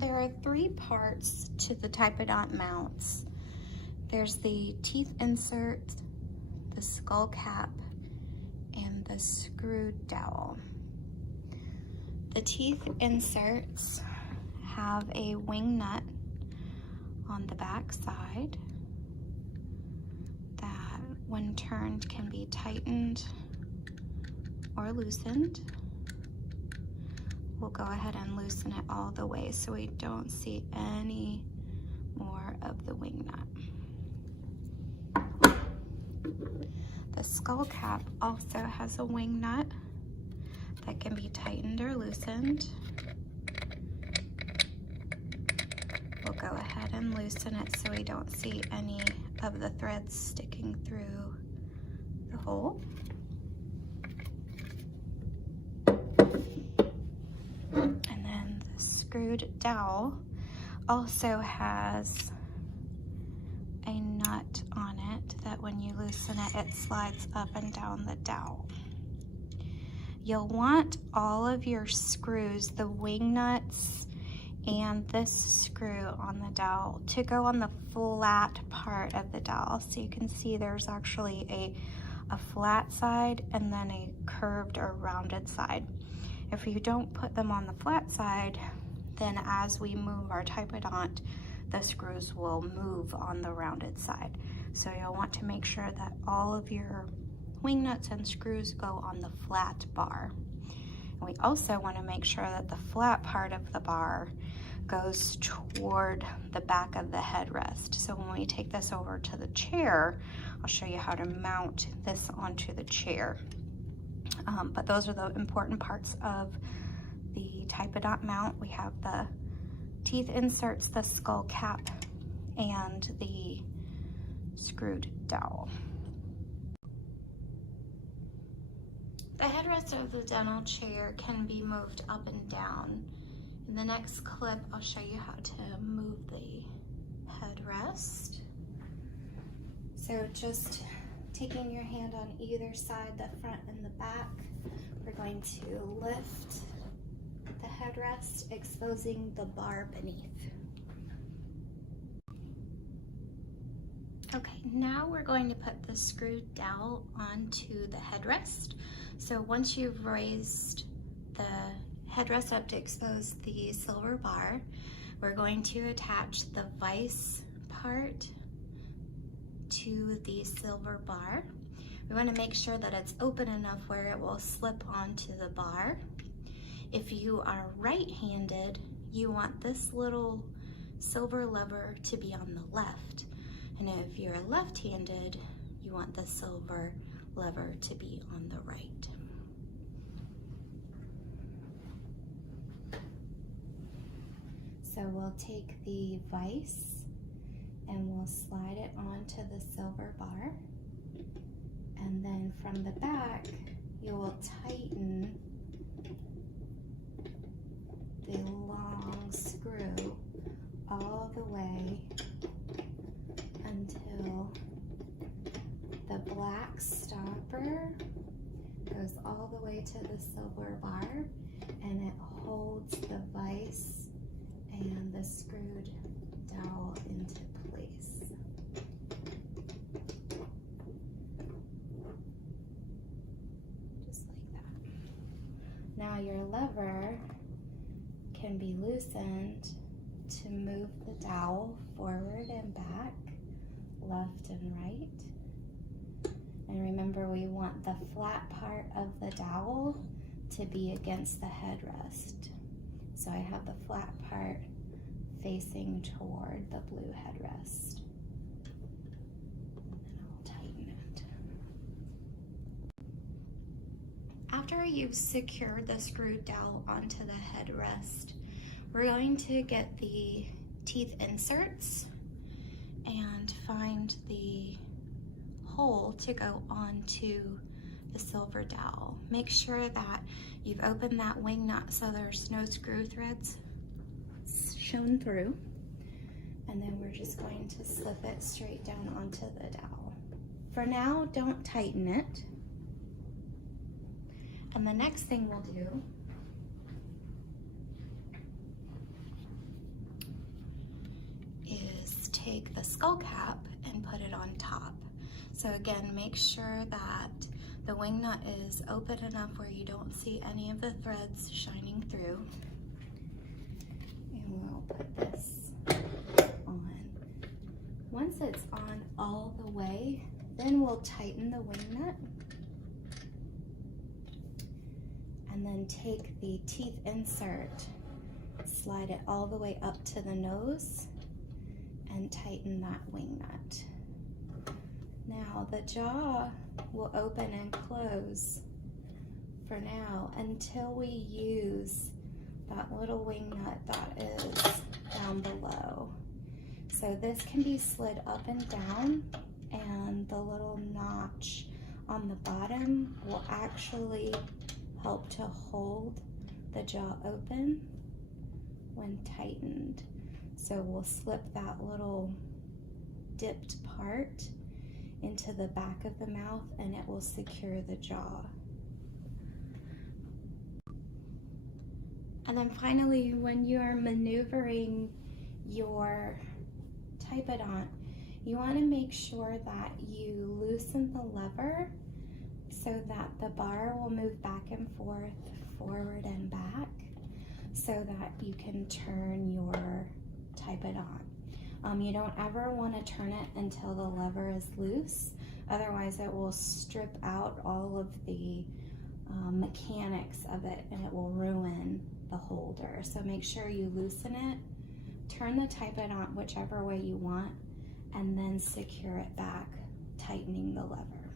There are three parts to the Typodont mounts. There's the teeth insert, the skull cap, and the screw dowel. The teeth inserts have a wing nut on the back side that, when turned, can be tightened or loosened. We'll go ahead and loosen it all the way so we don't see any more of the wing nut. The skull cap also has a wing nut that can be tightened or loosened. We'll go ahead and loosen it so we don't see any of the threads sticking through the hole. And then the screwed dowel also has a nut on it that when you loosen it, it slides up and down the dowel. You'll want all of your screws, the wing nuts and this screw on the dowel, to go on the flat part of the dowel. So you can see there's actually a flat side and then a curved or rounded side. If you don't put them on the flat side, then as we move our Typodont, the screws will move on the rounded side. So you'll want to make sure that all of your wing nuts and screws go on the flat bar. And we also want to make sure that the flat part of the bar goes toward the back of the headrest. So when we take this over to the chair, I'll show you how to mount this onto the chair. But those are the important parts of the Typodont mount. We have the teeth inserts, the skull cap, and the screwed dowel. The headrest of the dental chair can be moved up and down. In the next clip, I'll show you how to move the headrest. So just taking your hand on either side, the front and the back, we're going to lift the headrest, exposing the bar beneath. Okay, now we're going to put the screwed dowel onto the headrest. So once you've raised the headrest up to expose the silver bar, we're going to attach the vise part to the silver bar. We want to make sure that it's open enough where it will slip onto the bar. If you are right-handed, you want this little silver lever to be on the left. And if you're left-handed, you want the silver lever to be on the right. So we'll take the vise and we'll slide it onto the silver bar. And then from the back, you will tighten the long screw all the way until the black stopper goes all the way to the silver bar, and it holds the vise and the screwed dowel into place. Just like that. Now your lever can be loosened to move the dowel forward and back, left and right. And remember, we want the flat part of the dowel to be against the headrest. So I have the flat part facing toward the blue headrest. And then I'll tighten it. After you've secured the screwed dowel onto the headrest, we're going to get the teeth inserts and find the hole to go onto the silver dowel. Make sure that you've opened that wing nut so there's no screw threads shown through. And then we're just going to slip it straight down onto the dowel. For now, don't tighten it. And the next thing we'll do take the skull cap and put it on top. So again, make sure that the wing nut is open enough where you don't see any of the threads shining through. And we'll put this on. Once it's on all the way, then we'll tighten the wing nut. And then take the teeth insert, slide it all the way up to the nose, and tighten that wing nut. Now the jaw will open and close for now until we use that little wing nut that is down below. So this can be slid up and down, and the little notch on the bottom will actually help to hold the jaw open when tightened. So we'll slip that little dipped part into the back of the mouth and it will secure the jaw. And then finally, when you are maneuvering your Typodont, you want to make sure that you loosen the lever so that the bar will move back and forth, forward and back, so that you can turn your Typodont. You don't ever want to turn it until the lever is loose, otherwise it will strip out all of the mechanics of it and it will ruin the holder. So make sure you loosen it, turn the Typodont whichever way you want, and then secure it back, tightening the lever.